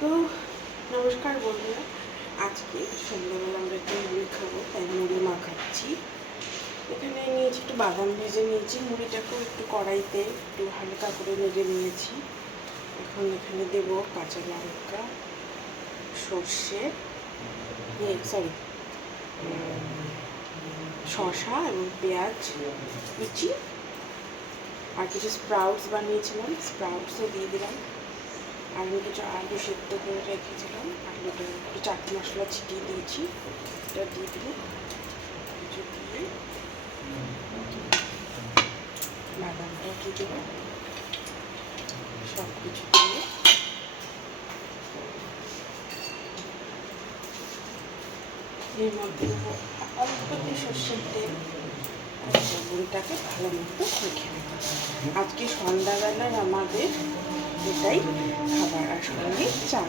তো নমস্কার বন্ধুরা, আজকে সন্ধ্যাবেলা আমরা একটু মুড়ি খাবো, তাই মুড়ি মাখাচ্ছি। এখানে নিয়েছি একটু বাদাম ভেজে নিয়েছি, মুড়িটাকেও একটু কড়াইতে একটু হালকা করে নেড়ে নিয়েছি। এখন এখানে দেবো কাঁচা লঙ্কা, সর্ষে, শসা এবং পেঁয়াজ কুচি, আর কিছু স্প্রাউটস বানিয়েছিলাম, স্প্রাউটসও দিয়ে দিলাম। আর আমি কিছু আলু সেদ্ধ করে রেখেছিলাম, আলুটা একটু চাট মশলা ছিটিয়ে দিয়েছি, এটা দিয়ে দিলে কিছু দিয়ে বাদামটাও দিয়ে দেবো, সব কিছু দিয়ে এর মধ্যে অল্প দিয়ে সর্ষের তেল, মুড়িটাকে ভালো মতো মেখে নেব। আজকে সন্ধ্যাবেলার আমাদের এটাই খাবার, আর সঙ্গে চা।